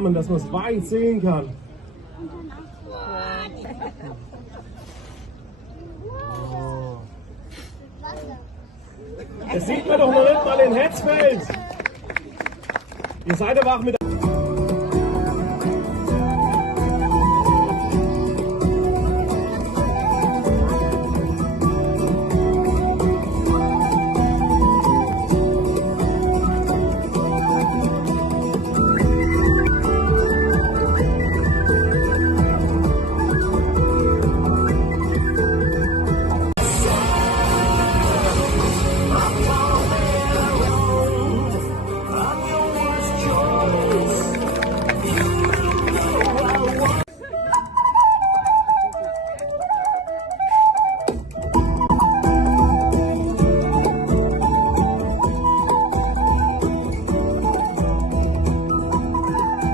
zusammen, dass man es weit sehen kann. Oh. Das sieht man doch noch nicht mal in Hetzfeld. Ihr seid aber auch mit